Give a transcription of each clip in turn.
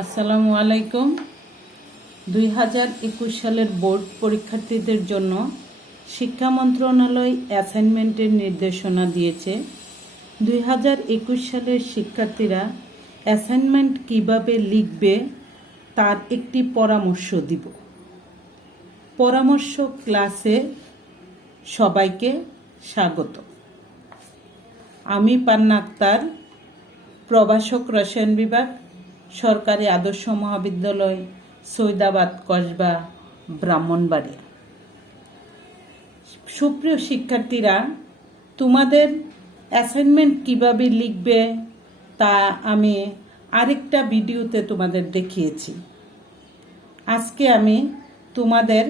আসসালামু আলাইকুম। 2021 সালের বোর্ড পরীক্ষার্থীদের জন্য শিক্ষা মন্ত্রণালয় অ্যাসাইনমেন্টের নির্দেশনা দিয়েছে। 2021 সালের শিক্ষার্থীরা অ্যাসাইনমেন্ট কিভাবে লিখবে তার একটি পরামর্শ দিব। পরামর্শ ক্লাসে সবাইকে স্বাগত। আমি পান্না আক্তার, প্রভাষক রসায়ন বিভাগ, সরকারি আদর্শ মহাবিদ্যালয়, সৈয়দাবাদ কসবা, ব্রাহ্মণবাড়িয়া। সুপ্রিয় শিক্ষার্থীরা, তোমাদের অ্যাসাইনমেন্ট কিভাবে লিখবে তা আমি আরেকটা ভিডিওতে তোমাদের দেখিয়েছি। আজকে আমি তোমাদের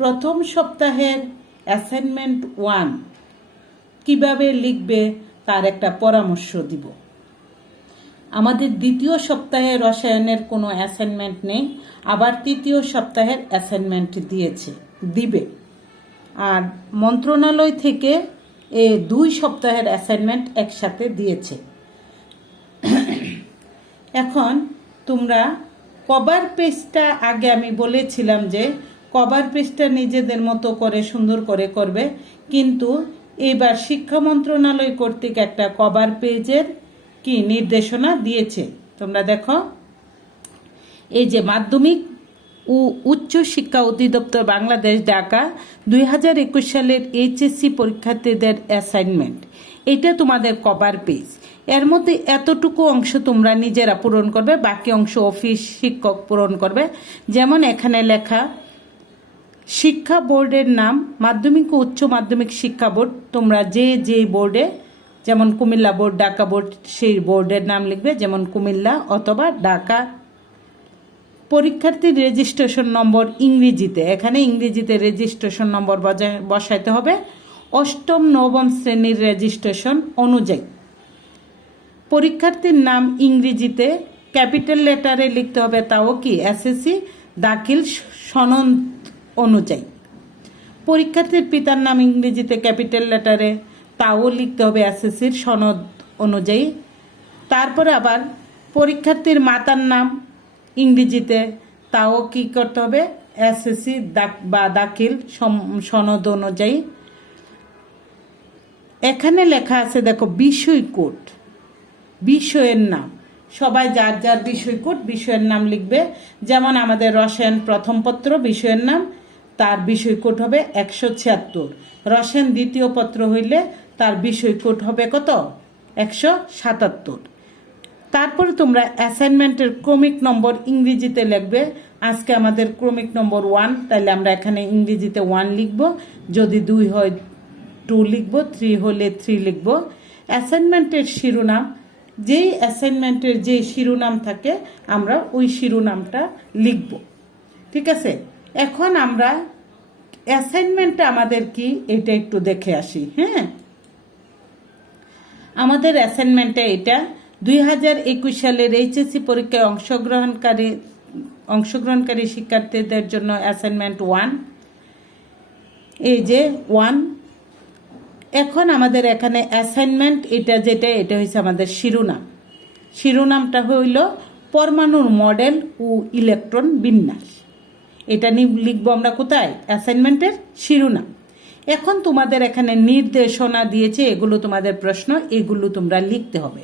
প্রথম সপ্তাহের অ্যাসাইনমেন্ট 1 কিভাবে লিখবে তার একটা পরামর্শ দিব। আমাদের দ্বিতীয় সপ্তাহে রসায়নের কোনো অ্যাসাইনমেন্ট নেই, আবার তৃতীয় সপ্তাহের অ্যাসাইনমেন্ট দিবে। আর মন্ত্রণালয় থেকে 2 সপ্তাহের অ্যাসাইনমেন্ট একসাথে দিয়েছে। এখন তোমরা কভার পেজটা, আগে আমি বলেছিলাম যে কভার পেজটা নিজেদের মতো করে সুন্দর করে করবে, কিন্তু এবার শিক্ষা মন্ত্রণালয় কর্তৃক একটা কভার পেজের কি নির্দেশনা দিয়েছে। তোমরা দেখো, এই যে মাধ্যমিক ও উচ্চ শিক্ষা অধিদপ্তর বাংলাদেশ ঢাকা 2021 সালের এইচএসসি পরীক্ষার্থীদের অ্যাসাইনমেন্ট, এটা তোমাদের কভার পেজ। এর মধ্যে এতটুকু অংশ তোমরা নিজেরা পূরণ করবে, বাকি অংশ অফিস শিক্ষক পূরণ করবে। যেমন এখানে লেখা শিক্ষা বোর্ডের নাম, মাধ্যমিক ও উচ্চ মাধ্যমিক শিক্ষা বোর্ড। তোমরা যে বোর্ডে, যেমন কুমিল্লা বোর্ড, ঢাকা বোর্ড, সেই বোর্ডের নাম লিখবে, যেমন কুমিল্লা অথবা ঢাকা। পরীক্ষার্থীর রেজিস্ট্রেশন নম্বর ইংরেজিতে, এখানে ইংরেজিতে রেজিস্ট্রেশন নম্বর বসাইতে হবে, অষ্টম নবম শ্রেণীর রেজিস্ট্রেশন অনুযায়ী। পরীক্ষার্থীর নাম ইংরেজিতে ক্যাপিটাল লেটারে লিখতে হবে, তাও কি এসএসসি দাখিল সনদ অনুযায়ী। পরীক্ষার্থীর পিতার নাম ইংরেজিতে ক্যাপিটাল লেটারে, তাও লিখতে হবে এসএসসির সনদ অনুযায়ী। তারপরে আবার পরীক্ষার্থীর মাতার নাম ইংরেজিতে, তাও কি করতে হবে এসএসসি বা দাখিল সনদ অনুযায়ী। এখানে লেখা আছে দেখো বিষয় কোড, বিষয়ের নাম, সবাই যার যার বিষয় কোড, বিষয়ের নাম লিখবে। যেমন আমাদের রসায়ন প্রথম পত্র বিষয়ের নাম, তার বিষয় কোড হবে 176। রসায়ন দ্বিতীয় পত্র হইলে তার বিষয় কোড হবে কত? 177। তারপরে তোমরা অ্যাসাইনমেন্টের ক্রমিক নম্বর ইংরেজিতে লিখবে। আজকে আমাদের ক্রমিক নম্বর 1, তাহলে আমরা এখানে ইংরেজিতে 1 লিখব। যদি 2 হয় 2 লিখব, 3 হলে 3 লিখব। অ্যাসাইনমেন্টের শিরোনাম, যেই অ্যাসাইনমেন্টের যে শিরোনাম থাকে আমরা ওই শিরোনামটা লিখব, ঠিক আছে? এখন আমরা অ্যাসাইনমেন্টটা আমাদের কি, এটা একটু দেখে আসি। হ্যাঁ, আমাদের অ্যাসাইনমেন্টটা এটা 2021 সালের এইচএসসি পরীক্ষায় অংশগ্রহণকারী শিক্ষার্থীদের জন্য অ্যাসাইনমেন্ট 1, এই যে 1। এখন আমাদের এখানে অ্যাসাইনমেন্ট এটা হয়েছে আমাদের শিরোনাম। শিরোনামটা হইল পরমাণুর মডেল ও ইলেকট্রন বিন্যাস। এটা লিখবো আমরা কোথায়? অ্যাসাইনমেন্টের শিরোনাম। এখন তোমাদের এখানে নির্দেশনা দিয়েছে, এগুলো তোমাদের প্রশ্ন, এগুলো তোমরা লিখতে হবে।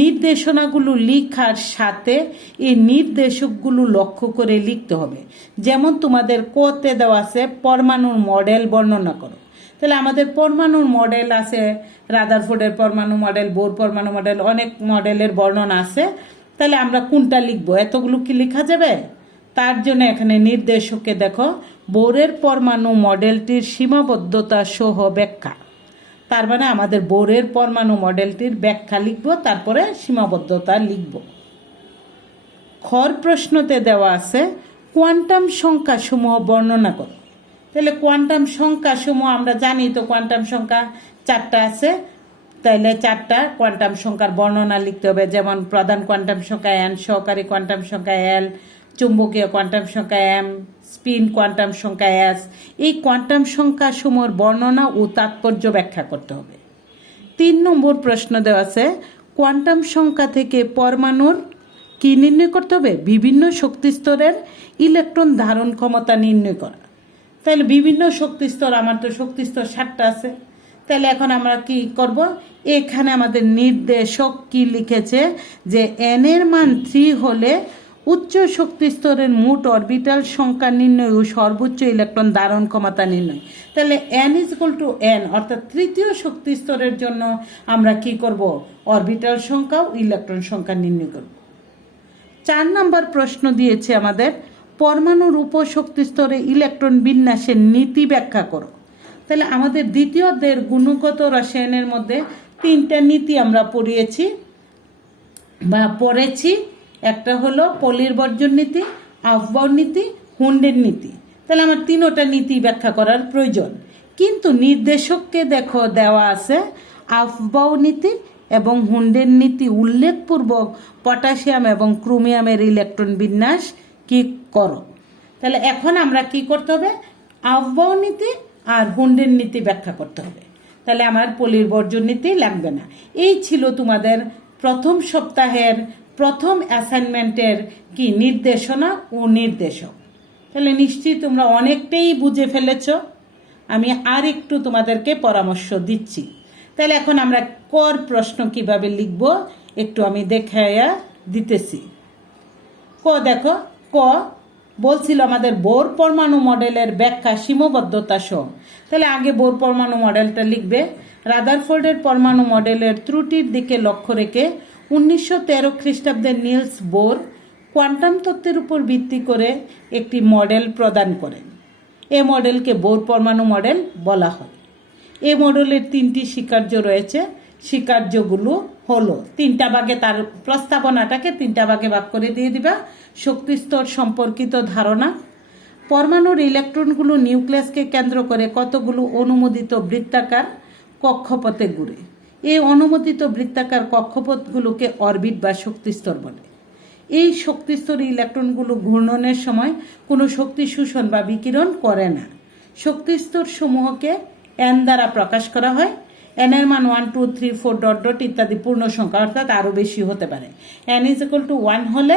নির্দেশনাগুলো লিখার সাথে এই নির্দেশকগুলো লক্ষ্য করে লিখতে হবে। যেমন তোমাদের কোতে দেওয়া আছে পরমাণুর মডেল বর্ণনা করো, তাহলে আমাদের পরমাণুর মডেল আছে, রাদারফোর্ডের পরমাণু মডেল, বোর পরমাণু মডেল, অনেক মডেলের বর্ণনা আছে। তাহলে আমরা কোনটা লিখবো? এতগুলো কি লেখা যাবে? তার জন্য এখানে নির্দেশকে দেখো, বোরের পরমাণু মডেলটির সীমাবদ্ধতা সহ ব্যাখ্যা। তার মানে আমাদের বোরের পরমাণু মডেলটির ব্যাখ্যা লিখবো, তারপরে সীমাবদ্ধতা লিখব। খর প্রশ্নতে দেওয়া আছে কোয়ান্টাম সংখ্যা সমূহ বর্ণনা করো। তাহলে কোয়ান্টাম সংখ্যা সমূহ আমরা জানি তো, কোয়ান্টাম সংখ্যা 4টা আছে, তাহলে 4টা কোয়ান্টাম সংখ্যার বর্ণনা লিখতে হবে। যেমন প্রধান কোয়ান্টাম সংখ্যা n, সহকারী কোয়ান্টাম সংখ্যা l, চুম্বকীয় কোয়ান্টাম সংখ্যা m, স্পিন কোয়ান্টাম সংখ্যা s। এই কোয়ান্টাম সংখ্যা সমূহের বর্ণনা ও তাৎপর্য ব্যাখ্যা করতে হবে। 3 নম্বর প্রশ্ন দেওয়া আছে কোয়ান্টাম সংখ্যা থেকে পরমাণুর কি নির্ণয় করতে হবে? বিভিন্ন শক্তি স্তরের ইলেকট্রন ধারণ ক্ষমতা নির্ণয় করা। তাহলে বিভিন্ন শক্তি স্তর, আমার তো শক্তি স্তর 7টা আছে। তাহলে এখন আমরা কি করব? এখানে আমাদের নির্দেশক কি লিখেছে যে n এর মান 3 হলে উচ্চ শক্তি স্তরের মোট অরবিটাল সংখ্যা নির্ণয় ও সর্বোচ্চ ইলেকট্রন ধারণ ক্ষমতা নির্ণয়। তাহলে n = n, অর্থাৎ তৃতীয় শক্তি স্তরের জন্য আমরা কি করব? অরবিটাল সংখ্যা ও ইলেকট্রন সংখ্যা নির্ণয় করব। 4 নম্বর প্রশ্ন দিয়েছে আমাদের, পরমাণুর উপশক্তি স্তরে ইলেকট্রন বিন্যাসের নীতি ব্যাখ্যা করো। তাহলে আমাদের দ্বিতীয় অধ্যায়ের গুণগত রসায়নের মধ্যে 3টা নীতি আমরা পড়েছি। একটা হলো পলির বর্জন নীতি, আফবাউ নীতি, হুন্ডের নীতি। তাহলে আমার 3টা নীতি ব্যাখ্যা করার প্রয়োজন। কিন্তু নির্দেশককে দেখো দেওয়া আছে আফবাউ নীতি এবং হুন্ডের নীতি উল্লেখপূর্বক পটাশিয়াম এবং ক্রোমিয়ামের ইলেকট্রন বিন্যাস কি করো। তাহলে এখন আমরা কি করতে হবে? আফবাউ নীতি আর হুন্ডের নীতি ব্যাখ্যা করতে হবে। তাহলে আমার পলির বর্জন নীতি লাগবে না। এই ছিল তোমাদের প্রথম সপ্তাহের প্রথম অ্যাসাইনমেন্টের কি নির্দেশনা ও নির্দেশক। তাহলে নিশ্চয়ই তোমরা অনেকটাই বুঝে ফেলেছ। আমি আর একটু তোমাদেরকে পরামর্শ দিচ্ছি। তাহলে এখন আমরা কর প্রশ্ন কিভাবে লিখব একটু আমি দেখাইয়া দিতেছি। দেখো, বলছিল আমাদের বোর পরমাণু মডেলের ব্যাখ্যা সীমাবদ্ধতা সহ। তাহলে আগে বোর পরমাণু মডেলটা লিখবে। রাদারফোর্ডের পরমাণু মডেলের ত্রুটির দিকে লক্ষ্য রেখে 1913 খ্রিস্টাব্দে নিলস বোর কোয়ান্টাম তত্ত্বের উপর ভিত্তি করে একটি মডেল প্রদান করেন। এ মডেলকে বোর পরমাণু মডেল বলা হয়। এই মডেলের 3টি স্বীকার্য রয়েছে। স্বীকার্যগুলো হলো 3টা ভাগে, তার প্রস্তাবনাটাকে 3টা ভাগে ভাগ করে দিয়ে দিবা। শক্তিস্তর সম্পর্কিত ধারণা, পরমাণুর ইলেকট্রনগুলো নিউক্লিয়াসকে কেন্দ্র করে কতগুলো অনুমোদিত বৃত্তাকার কক্ষপথে ঘুরে। এই অনুমোদিত বৃত্তাকার কক্ষপথগুলোকে অরবিট বা শক্তিস্তর বলে। এই শক্তিস্তর ইলেকট্রনগুলো ঘূর্ণনের সময় কোনো শক্তি শোষণ বা বিকিরণ করে না। শক্তিস্তর সমূহকে n দ্বারা প্রকাশ করা হয়। n এর মান 1 2 3 4 ... ইত্যাদি পূর্ণ সংখ্যা, অর্থাৎ আরও বেশি হতে পারে। n = 1 হলে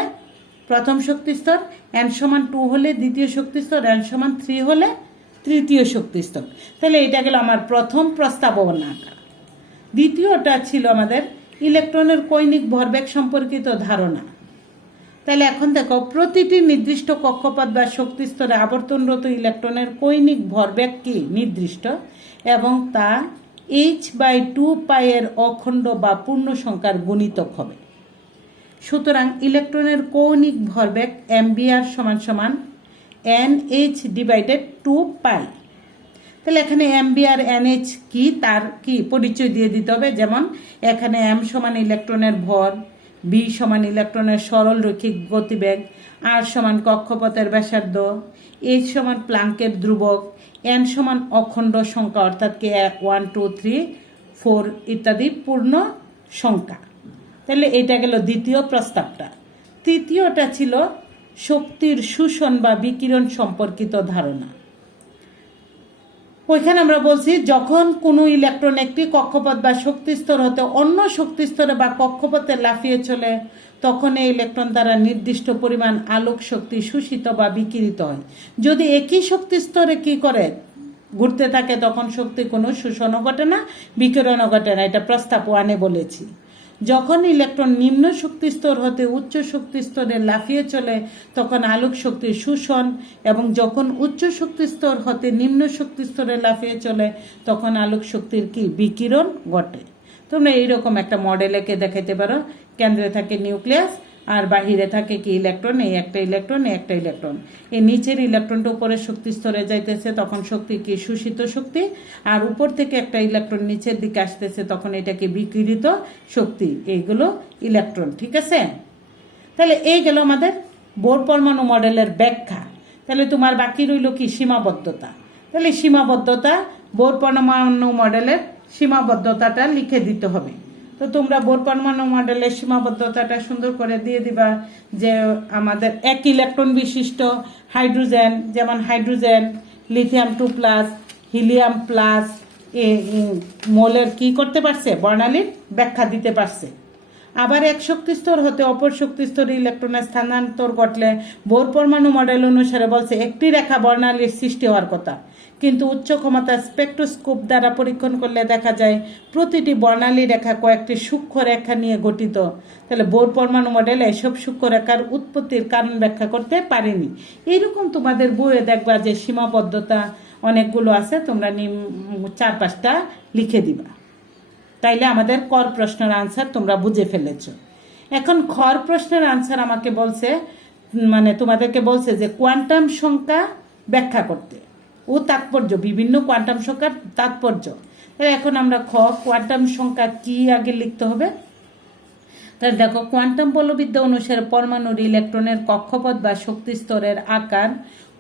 প্রথম শক্তিস্তর, n = 2 হলে দ্বিতীয় শক্তিস্তর, n = 3 হলে তৃতীয় শক্তিস্তর। তাহলে এটা গেল আমার প্রথম প্রস্তাবনাটা। দ্বিতীয়টা ছিল আমাদের ইলেকট্রনের কৌণিক ভরবেগ সম্পর্কিত ধারণা। তাহলে এখন দেখো, প্রতিটি নির্দিষ্ট কক্ষপথ বা শক্তিস্তরে আবর্তনরত ইলেকট্রনের কৌণিক ভরবেগ কি নির্দিষ্ট এবং তা h/2π এর অখণ্ড বা পূর্ণ সংখ্যার গুণিতক হবে। সুতরাং ইলেকট্রনের কৌণিক ভরবেগ mvr = nh/2π। তাহলে এখানে mvr nh কি তার কি পরিচয় দিয়ে দিতে হবে। যেমন এখানে m = ইলেকট্রনের ভর, b = ইলেকট্রনের সরল রৈখিক গতিবেগ, r = কক্ষপথের ব্যাসার্ধ, h = প্লাঙ্কের ধ্রুবক, n = অখণ্ড সংখ্যা অর্থাৎ কি 1 2 3 4 ইত্যাদি পূর্ণ সংখ্যা। তাহলে এটা গেল দ্বিতীয় প্রস্তাবটা। তৃতীয়টা ছিল শক্তির শোষণ বা বিকিরণ সম্পর্কিত ধারণা। ওইখানে আমরা বলছি যখন কোনো ইলেকট্রন একটি কক্ষপথ বা শক্তিস্তর হতে অন্য শক্তিস্তরে বা কক্ষপথে লাফিয়ে চলে, তখন এই ইলেকট্রন দ্বারা নির্দিষ্ট পরিমাণ আলোক শক্তি শোষিত বা বিকিরিত হয়। যদি একই শক্তিস্তরে কি করে ঘুরতে থাকে, তখন শক্তি কোনো শোষণও ঘটে না, বিকিরণও ঘটে না। এটা প্রস্তাব 1-এ বলেছি। যখন ইলেকট্রন নিম্ন শক্তিস্তর হতে উচ্চ শক্তিস্তরে লাফিয়ে চলে, তখন আলোক শক্তির শোষণ, এবং যখন উচ্চ শক্তিস্তর হতে নিম্ন শক্তিস্তরে লাফিয়ে চলে, তখন আলোক শক্তির কি বিকিরণ ঘটে। তোমরা এইরকম একটা মডেল এঁকে দেখাইতে পারো। কেন্দ্রে থাকে নিউক্লিয়াস আর বাহিরে থাকে কি ইলেকট্রন, এই একটা ইলেকট্রন, এই একটা ইলেকট্রন। এই নিচের ইলেকট্রনটা উপরে শক্তি স্তরে যাইতেছে, তখন শক্তি কি শোষিত শক্তি, আর উপর থেকে একটা ইলেকট্রন নিচের দিকে আসতেছে, তখন এটাকে বিকিরিত শক্তি। এইগুলো ইলেকট্রন, ঠিক আছে। তাহলে এই গেল আমাদের বোর পরমাণু মডেলের ব্যাখ্যা। তাহলে তোমার বাকি রইল কি সীমাবদ্ধতা। তাহলে সীমাবদ্ধতা, বোর পরমাণু মডেলের সীমাবদ্ধতাটা লিখে দিতে হবে। তো তোমরা বোর পরমাণু মডেলের সীমাবদ্ধতাটা সুন্দর করে দিয়ে দিবা যে আমাদের এক ইলেকট্রন বিশিষ্ট হাইড্রোজেন, যেমন হাইড্রোজেন লিথিয়াম 2+, হিলিয়াম প্লাস মোলের কি করতে পারছে, বর্ণালীর ব্যাখ্যা দিতে পারছে। আবার এক শক্তি স্তর হতে অপর শক্তি স্তরে ইলেকট্রনের স্থানান্তর ঘটলে বোর পরমাণু মডেল অনুসারে বলছে একটি রেখা বর্ণালীর সৃষ্টি হওয়ার কথা, কিন্তু উচ্চ ক্ষমতার স্পেকট্রোস্কোপ দ্বারা পরীক্ষণ করলে দেখা যায় প্রতিটি বর্ণালী রেখা কয়েকটি সূক্ষ্ম রেখা নিয়ে গঠিত। তাহলে বোর পরমাণু মডেলে এসব সূক্ষ্ম রেখার উৎপত্তির কারণ ব্যাখ্যা করতে পারেনি। এইরকম তোমাদের বইয়ে দেখবা যে সীমাবদ্ধতা অনেকগুলো আছে, তোমরা 4-5টা লিখে দিবা। তাইলে আমাদের কর প্রশ্নের আনসার তোমরা বুঝে ফেলেছ। এখন খর প্রশ্নের আনসার আমাকে বলছে, মানে তোমাদেরকে বলছে যে কোয়ান্টাম সংখ্যা ব্যাখ্যা করতে ও তাৎপর্য, বিভিন্ন কোয়ান্টাম সংখ্যার তাৎপর্য। তাহলে এখন আমরা কোয়ান্টাম সংখ্যা কি আগে লিখতে হবে। তাহলে দেখো, কোয়ান্টাম বলবিদ্যা অনুসারে পরমাণুর ইলেকট্রনের কক্ষপথ বা শক্তি স্তরের আকার,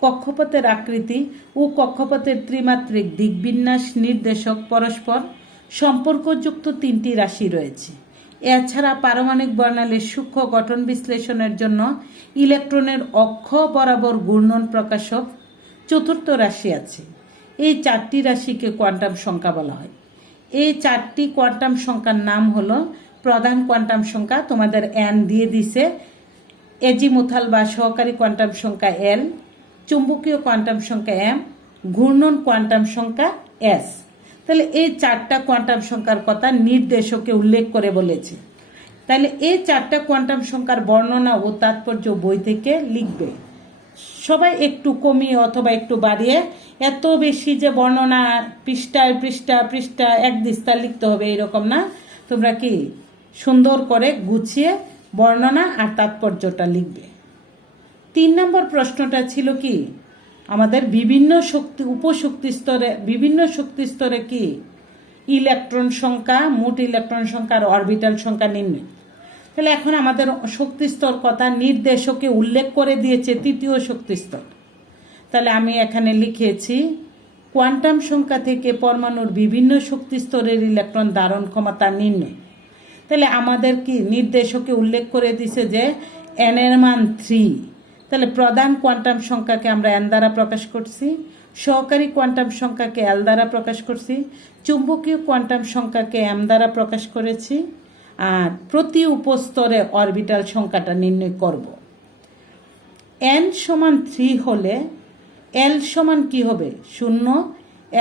কক্ষপথের আকৃতি ও কক্ষপথের ত্রিমাত্রিক দিকবিন্যাস নির্দেশক পরস্পর সম্পর্কযুক্ত 3টি রাশি রয়েছে। এছাড়া পারমাণবিক বর্ণালীর সূক্ষ্ম গঠন বিশ্লেষণের জন্য ইলেকট্রনের অক্ষ বরাবর ঘূর্ণন প্রকাশক 4র্থ রাশি আছে। এই 4টি রাশিকে কোয়ান্টাম সংখ্যা বলা হয়। এই 4টি কোয়ান্টাম সংখ্যার নাম হলো প্রধান কোয়ান্টাম সংখ্যা, তোমাদের এন দিয়ে দিছে, এজিমুথাল বা সহকারী কোয়ান্টাম সংখ্যা এল, চুম্বকীয় কোয়ান্টাম সংখ্যা এম, ঘূর্ণন কোয়ান্টাম সংখ্যা এস। তাহলে এই 4টা কোয়ান্টাম সংখ্যার কথা নির্দেশকে উল্লেখ করে বলেছে। তাহলে এই 4টা কোয়ান্টাম সংখ্যার বর্ণনা ও তাৎপর্য বই থেকে লিখবে। সবাই একটু কমিয়ে অথবা একটু বাড়িয়ে, এত বেশি যে বর্ণনা পৃষ্ঠায় পৃষ্ঠা পৃষ্ঠা এক দিস্তা লিখতে হবে এরকম না, তোমরা কি সুন্দর করে গুছিয়ে বর্ণনা আর তাৎপর্যটা লিখবে। 3 নম্বর প্রশ্নটা ছিল কি, আমাদের বিভিন্ন শক্তি উপশক্তি স্তরে, বিভিন্ন শক্তি স্তরে কি ইলেকট্রন সংখ্যা, মোট ইলেকট্রন সংখ্যা আর অরবিটাল সংখ্যা নির্ণয়। তাহলে এখন আমাদের শক্তি স্তর কথা নির্দেশকে উল্লেখ করে দিয়েছে 3য় শক্তি স্তর। তাহলে আমি এখানে লিখেছি কোয়ান্টাম সংখ্যা থেকে পরমাণুর বিভিন্ন শক্তি স্তরের ইলেকট্রন ধারণ ক্ষমতা নির্ণয়। তাহলে আমাদের কি নির্দেশকে উল্লেখ করে দিছে যে এন এর মান 3। তাহলে প্রধান কোয়ান্টাম সংখ্যাকে আমরা এন দ্বারা প্রকাশ করছি, সহকারী কোয়ান্টাম সংখ্যাকে এল দ্বারা প্রকাশ করছি, চুম্বকীয় কোয়ান্টাম সংখ্যাকে এম দ্বারা প্রকাশ করেছি, আর প্রতি উপস্তরে অরবিটাল সংখ্যাটা নির্ণয় করব। এন সমান 3 হলে এল সমান কি হবে 0,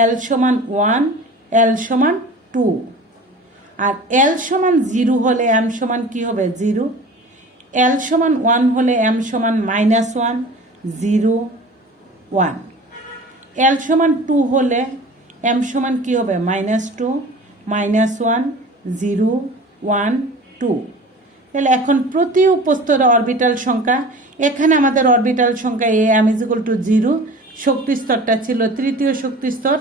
এল সমান 1, এল সমান 2, আর এল সমান 0 হলে এম সমান কি হবে 0, এল সমান 1 হলে এম সমান -1, 0, 1, এল সমান 2 হলে এম সমান কি হবে -2, -1, 0, 1, 2। তাহলে এখন প্রতি উপস্তরে অরবিটাল সংখ্যা, এখানে আমাদের অরবিটাল সংখ্যা এ এম ইজ ইকুয়াল টু 0, শক্তি স্তরটা ছিল 3য় শক্তি স্তর।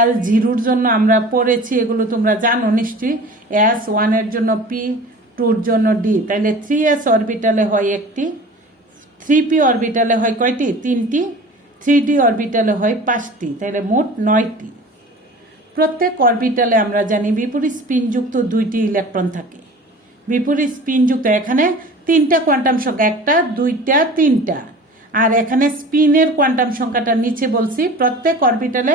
এল 0-র জন্য আমরা পড়েছি, এগুলো তোমরা জানো নিশ্চয়ই, এস 1 এর জন্য পি, 2-র জন্য ডি। তাহলে 3s অরবিটালে হয় একটি, 3p অরবিটালে হয় কয়টি 3টি, 3d অরবিটালে হয় 5টি, তাহলে মোট 9টি। প্রত্যেক অরবিটালে আমরা জানি বিপরীত স্পিনযুক্ত 2টি ইলেকট্রন থাকে। বিপরীত স্পিনযুক্ত, এখানে 3টা কোয়ান্টাম সংখ্যা, 1টা 2টা 3টা, আর এখানে স্পিনের কোয়ান্টাম সংখ্যাটা নিচে বলছি। প্রত্যেক অরবিটালে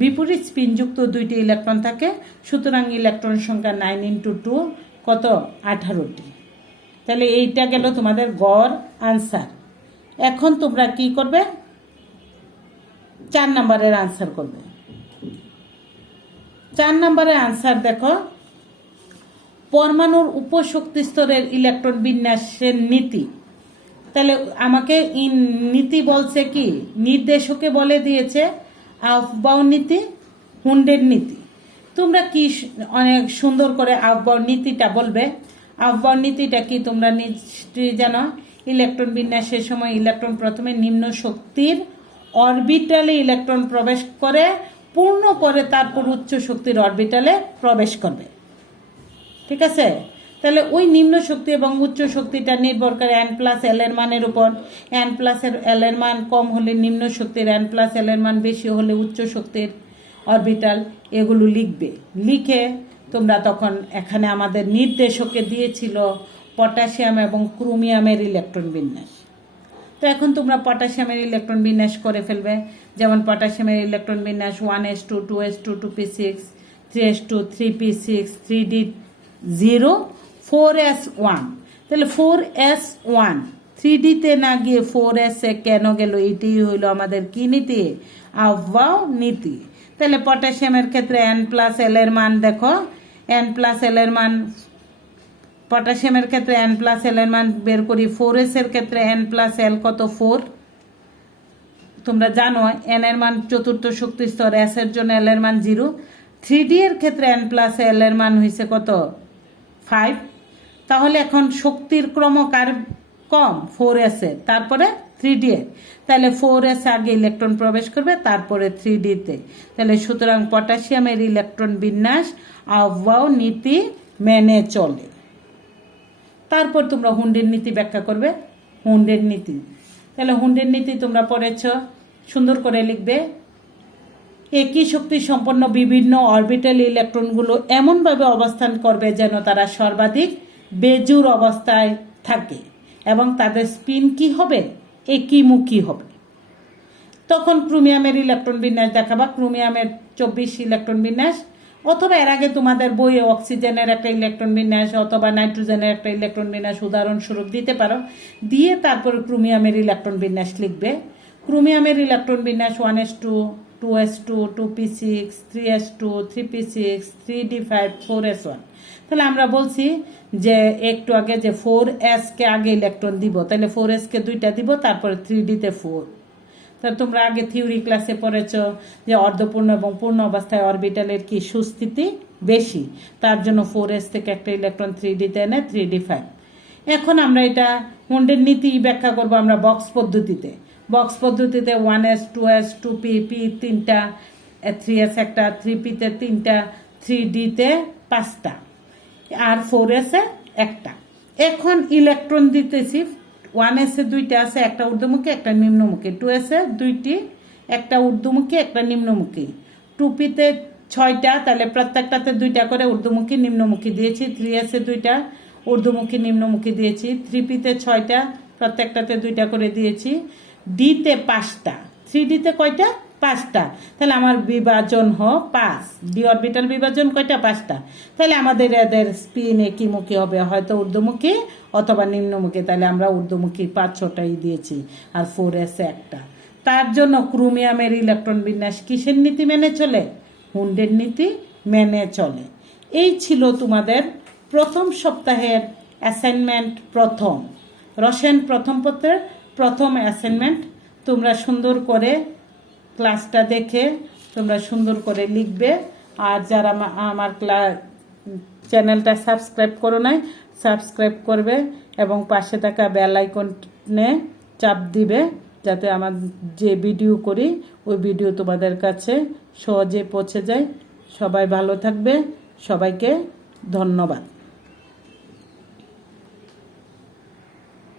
বিপরীত স্পিনযুক্ত 2টি ইলেকট্রন থাকে, সুতরাং ইলেকট্রন সংখ্যা 9 × 2 কত 18টি। তাহলে এইটা গেল তোমাদের গড় আনসার। এখন তোমরা কি করবে, 4 নম্বরের আনসার করবে। 4 নম্বরের আনসার দেখো, পরমাণুর উপশক্তি স্তরের ইলেকট্রন বিন্যাসের নীতি। তাহলে আমাকে নীতি বলছে কি, নির্দেশকে বলে দিয়েছে আফবাউ নীতি, হুন্ডের নীতি। তোমরা কি অনেক সুন্দর করে আফবাউ নীতিটা বলবে। আফবাউ নীতিটা কি তোমরা নিশ্চয়ই জানো। ইলেকট্রন বিন্যাসের সময় ইলেকট্রন প্রথমে নিম্ন শক্তির অরবিটালে ইলেকট্রন প্রবেশ করে, পূর্ণ করে তারপর উচ্চ শক্তির অরবিটালে প্রবেশ করবে। ঠিক আছে, তাহলে ওই নিম্ন শক্তি এবং উচ্চ শক্তিটা নির্ভর করে n+l এর মানের উপর। n+l এর মান কম হলে নিম্ন শক্তির, n+l এর মান বেশি হলে উচ্চ শক্তির অরবিটাল। এগুলো লিখবে। লিখে তোমরা তখন এখানে আমাদের নির্দেশকে দিয়েছিল পটাশিয়াম এবং ক্রোমিয়ামের ইলেকট্রন বিন্যাস। তো এখন তোমরা পটাশিয়ামের ইলেকট্রন বিন্যাস করে ফেলবে। যেমন পটাশিয়ামের ইলেকট্রন বিন্যাস 1s2, 2s2, 2p6, 3s2, 3p6, 3d0, 4s1, তাহলে 4s1 3D-তে না গিয়ে 4s-এ কেন গেল? এটি হইল আমাদের কি নীতি? আহ্বাও নীতি। তাহলে পটাশিয়ামের ক্ষেত্রে N+L এর মান দেখো, N+L এর মান, পটাশিয়ামের ক্ষেত্রে N+L এর মান বের করি। 4s এর ক্ষেত্রে N+L কত? 4। তোমরা জানো N এর মান চতুর্থ শক্তি স্তর, S এর জন্য L এর মান 0। 3D এর ক্ষেত্রে N+L এর মান হয়েছে কত? 5। তাহলে এখন শক্তির ক্রম কার কম? 4s এর, তারপরে 3D এর। তাহলে 4s আগে ইলেকট্রন প্রবেশ করবে, তারপরে 3D-তে। তাহলে সুতরাং পটাশিয়ামের ইলেকট্রন বিন্যাস আহ্বাও নীতি মেনে চলে। তারপর তোমরা হুন্ডের নীতি ব্যাখ্যা করবে। হুন্ডের নীতি, তাহলে হুন্ডের নীতি তোমরা পড়েছ, সুন্দর করে লিখবে। একই শক্তি সম্পন্ন বিভিন্ন অরবিটাল ইলেকট্রনগুলো এমনভাবে অবস্থান করবে যেন তারা সর্বাধিক বেজোড় অবস্থায় থাকে এবং তাদের স্পিন কি হবে? একইমুখী হবে। তখন ক্রোমিয়ামের ইলেকট্রন বিন্যাস দেখাবা। ক্রোমিয়ামের 24 ইলেকট্রন বিন্যাস, অথবা এর আগে তোমাদের বইয়ে অক্সিজেনের একটা ইলেকট্রন বিন্যাস অথবা নাইট্রোজেনের একটা ইলেকট্রন বিন্যাস উদাহরণস্বরূপ দিতে পারো, দিয়ে তারপর ক্রোমিয়ামের ইলেকট্রন বিন্যাস লিখবে। ক্রোমিয়ামের ইলেকট্রন বিন্যাস 1s2, 2s2, 2p6, 3s2, 3p6, 3d5, 4s1। তাহলে আমরা বলছি যে একটু আগে যে 4s কে আগে ইলেকট্রন দিব, তাহলে 4s কে 2টা দিব, তারপরে 3d-তে 4। তাহলে তোমরা আগে থিওরি ক্লাসে পড়েছ যে অর্ধপূর্ণ এবং পূর্ণ অবস্থায় অরবিটালের কি সুস্থিতি বেশি, তার জন্য 4s থেকে একটা ইলেকট্রন 3d-তে এনে 3d5। এখন আমরা এটা হুন্ডের নীতি ব্যাখ্যা করব আমরা বক্স পদ্ধতিতে। বক্স পদ্ধতিতে 1s, 2s, 2p, p 3টা, 3s একটা, 3p-তে 3টা, 3d-তে 5টা, আর 4s-এ একটা। এখন ইলেকট্রন দিতেছি। 1s-এ 2টা আছে, একটা ঊর্ধ্বমুখী একটা নিম্নমুখী। 2s-এ 2টি, একটা ঊর্ধ্বমুখী একটা নিম্নমুখী। 2p-তে 6টা, তাহলে প্রত্যেকটাতে 2টা করে ঊর্ধ্বমুখী নিম্নমুখী দিয়েছি। 3s-এ 2টা ঊর্ধ্বমুখী নিম্নমুখী দিয়েছি। 3p-তে 6টা, প্রত্যেকটাতে 2টা করে দিয়েছি। d-তে 5টা, 3d-তে কয়টা? 5টা। তাহলে আমার বিভাজন 5, ডি অরবিটাল বিভাজন কয়টা? 5টা। তাহলে আমাদের এদের স্পিন একইমুখী হবে, হয়তো ঊর্ধ্বমুখী অথবা নিম্নমুখী। তাহলে আমরা ঊর্ধ্বমুখী 5-6টাই দিয়েছি, আর 4s-এ একটা। তার জন্য ক্রোমিয়ামের ইলেকট্রন বিন্যাস কিসের নীতি মেনে চলে? হুন্ডের নীতি মেনে চলে। এই ছিল তোমাদের প্রথম সপ্তাহের অ্যাসাইনমেন্ট, প্রথম রসায়ন প্রথম পত্রের প্রথম অ্যাসাইনমেন্ট। তোমরা সুন্দর করে ক্লাসটা দেখে তোমরা সুন্দর করে লিখবে। আর যারা আমার চ্যানেলটা সাবস্ক্রাইব করো নাই, সাবস্ক্রাইব করবে এবং পাশে থাকা বেল আইকনে চাপ দিবে, যাতে আমার যে ভিডিও করি ওই ভিডিও তোমাদের কাছে সহজে পৌঁছে যায়। সবাই ভালো থাকবে, সবাইকে ধন্যবাদ।